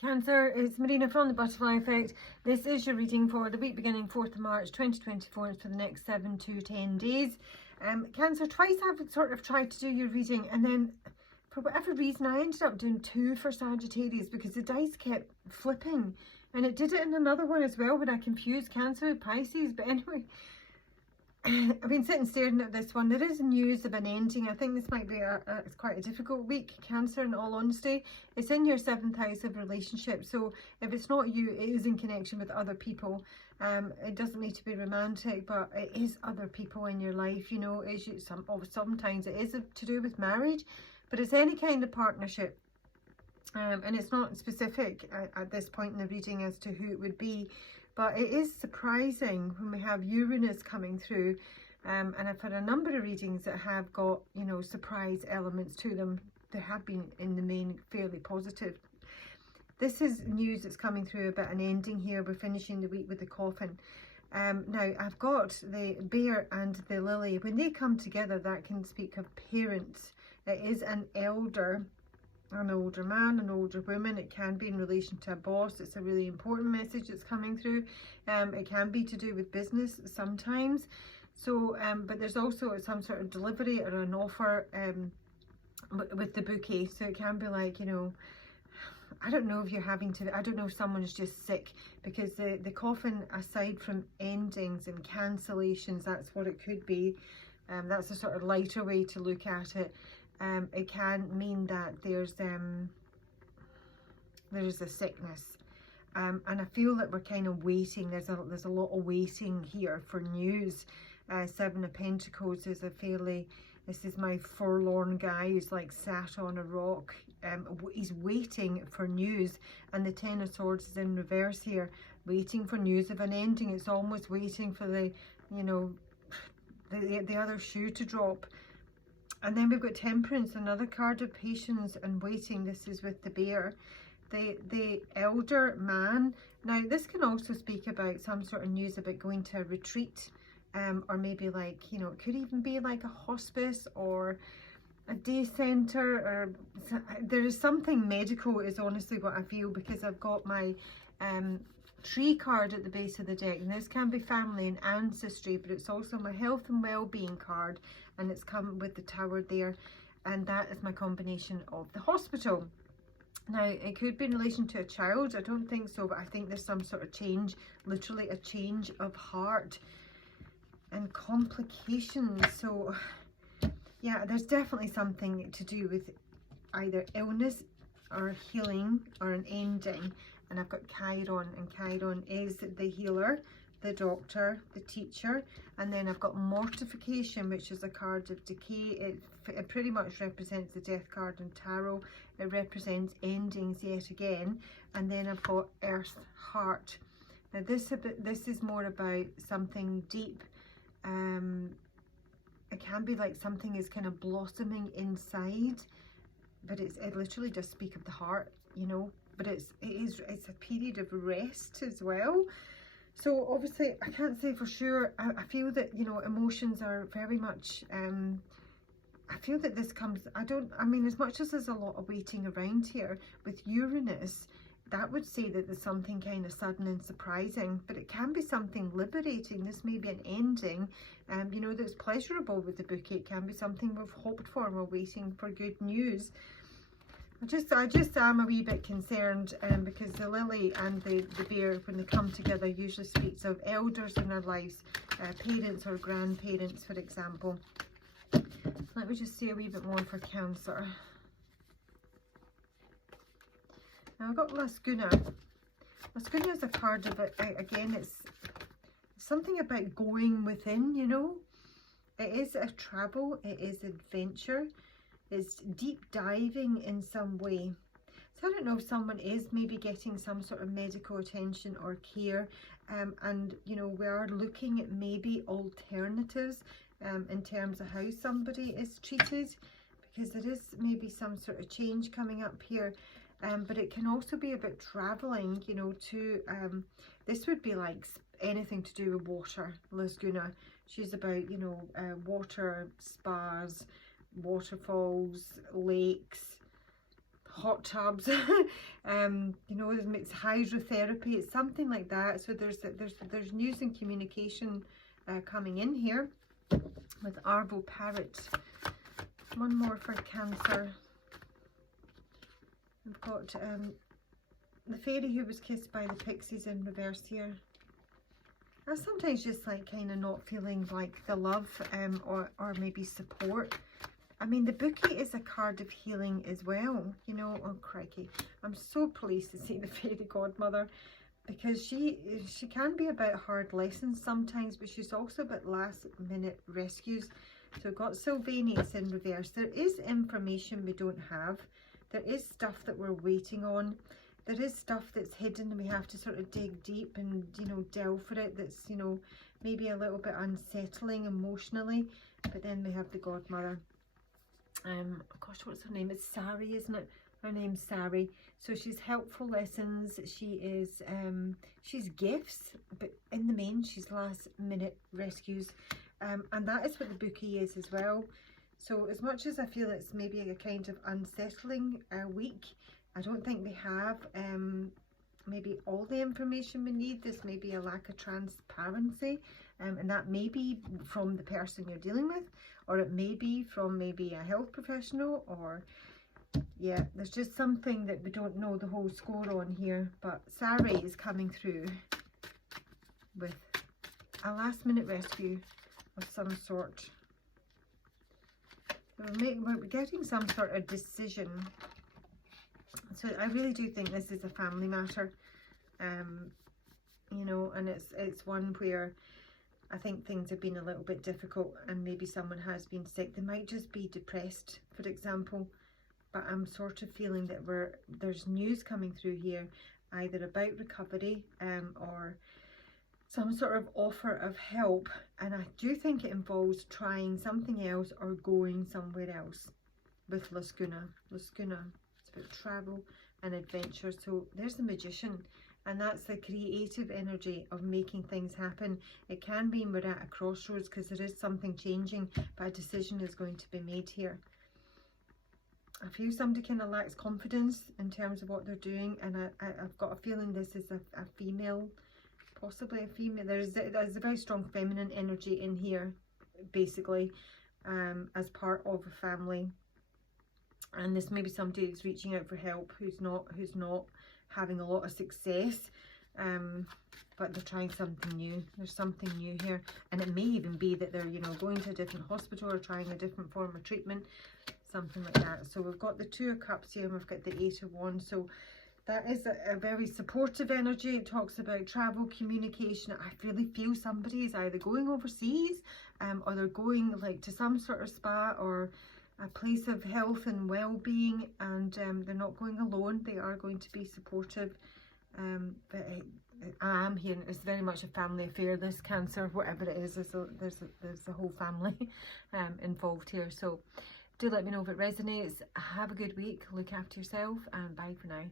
Cancer, it's Marina from the Butterfly Effect. This is your reading for the week beginning 4th of March 2024 for the next 7 to 10 days. Cancer, twice I've sort of tried to do your reading, and then for whatever reason I ended up doing 2 for Sagittarius because the dice kept flipping, and it did it in another one as well when I confused Cancer with Pisces. But anyway, I've been sitting staring at this one. There is news of an ending. I think this might be it's quite a difficult week, Cancer, in all honesty. It's in your 7th house of relationships, so if it's not you, it is in connection with other people. It doesn't need to be romantic, but it is other people in your life, you know. Sometimes it is to do with marriage, but it's any kind of partnership. And it's not specific at this point in the reading as to who it would be. But it is surprising when we have Uranus coming through, and I've had a number of readings that have got, you know, surprise elements to them. They have been in the main fairly positive. This is news that's coming through about an ending here. We're finishing the week with the Coffin. Now I've got the Bear and the Lily. When they come together, that can speak of parents. It is an older man, an older woman. It can be in relation to a boss. It's a really important message that's coming through. It can be to do with business sometimes. So, but there's also some sort of delivery or an offer with the bouquet. So it can be like, you know, I don't know if you're having to, I don't know if someone's just sick, because the Coffin, aside from endings and cancellations, that's what it could be. That's a sort of lighter way to look at it. It can mean that there's a sickness, and I feel that we're kind of waiting. There's a lot of waiting here for news. 7 of Pentacles is this is my forlorn guy who's like sat on a rock. He's waiting for news, and the 10 of Swords is in reverse here, waiting for news of an ending. It's almost waiting for the, you know, the other shoe to drop. And then we've got Temperance, another card of patience and waiting. This is with the Bear. The elder man. Now, this can also speak about some sort of news about going to a retreat, or maybe like, you know, it could even be like a hospice or a day centre, or there is something medical is honestly what I feel, because I've got my tree card at the base of the deck, and this can be family and ancestry, but it's also my health and well-being card, and it's come with the Tower there, and that is my combination of the hospital. Now, it could be in relation to a child. I don't think so, but I think there's some sort of change, literally a change of heart and complications. So yeah, there's definitely something to do with either illness or healing or an ending. And I've got Chiron, and Chiron is the healer, the doctor, the teacher. And then I've got Mortification, which is a card of decay. It pretty much represents the Death card in tarot. It represents endings yet again. And then I've got Earth, Heart. Now this is more about something deep. It can be like something is kind of blossoming inside, but it literally does speak of the heart, you know. But it's a period of rest as well. So obviously I can't say for sure. I feel that, you know, emotions are very much I feel that this comes, I mean, as much as there's a lot of waiting around here with Uranus, that would say that there's something kind of sudden and surprising, but it can be something liberating. This may be an ending, you know, that's pleasurable with the bouquet. It can be something we've hoped for and we're waiting for good news. I just am a wee bit concerned, because the Lily and the Bear, when they come together, usually speaks of elders in our lives, parents or grandparents, for example. Let me just say a wee bit more for Cancer. Now I've got Lascuna. Lascuna is a card of it. Again, it's something about going within, you know. It is a travel, it is adventure. It's deep diving in some way. So I don't know if someone is maybe getting some sort of medical attention or care, and you know, we are looking at maybe alternatives in terms of how somebody is treated, because there is maybe some sort of change coming up here. But it can also be about traveling, you know, to this would be like anything to do with water. Lascuna, she's about, you know, water, spas, waterfalls, lakes, hot tubs, you know, it's hydrotherapy, it's something like that. So there's news and communication coming in here with Arvo Parrot. One more for Cancer. We've got the fairy who was kissed by the pixies in reverse here. That's sometimes just like kind of not feeling like the love or maybe support. I mean, the bookie is a card of healing as well, you know. Oh, crikey. I'm so pleased to see the fairy godmother, because she can be about hard lessons sometimes, but she's also about last minute rescues. So we've got Sylvanus in reverse. There is information we don't have. There is stuff that we're waiting on. There is stuff that's hidden and we have to sort of dig deep and, you know, delve for it. That's, you know, maybe a little bit unsettling emotionally. But then we have the godmother. Gosh, what's her name? It's Sari, isn't it? Her name's Sari. So she's helpful lessons. She is, she's gifts, but in the main, she's last minute rescues. And that is what the bookie is as well. So as much as I feel it's maybe a kind of unsettling week, I don't think we have maybe all the information we need. There's maybe a lack of transparency, and that may be from the person you're dealing with, or it may be from maybe a health professional, or yeah, there's just something that we don't know the whole score on here. But Sari is coming through with a last minute rescue of some sort. We're getting some sort of decision. So I really do think this is a family matter, you know, and it's one where I think things have been a little bit difficult and maybe someone has been sick. They might just be depressed, for example, but I'm sort of feeling that there's news coming through here, either about recovery or some sort of offer of help, and I do think it involves trying something else or going somewhere else with Lascuna. Lascuna. About travel and adventure. So there's the Magician, and that's the creative energy of making things happen. It can be we're at a crossroads because there is something changing, but a decision is going to be made here. I feel somebody kind of lacks confidence in terms of what they're doing, and I've got a feeling this is a female, possibly a female. There's a very strong feminine energy in here, basically, as part of a family. And this may be somebody that's reaching out for help who's not having a lot of success, but they're trying something new. There's something new here, and it may even be that they're, you know, going to a different hospital or trying a different form of treatment, something like that. So we've got the Two of Cups here, and we've got the Eight of Wands. So that is a very supportive energy. It talks about travel, communication. I really feel somebody is either going overseas, or they're going like to some sort of spa or a place of health and well-being, and they're not going alone. They are going to be supportive. But I am hearing it's very much a family affair, this Cancer, whatever it is. There's a whole family involved here. So do let me know if it resonates. Have a good week, look after yourself, and bye for now.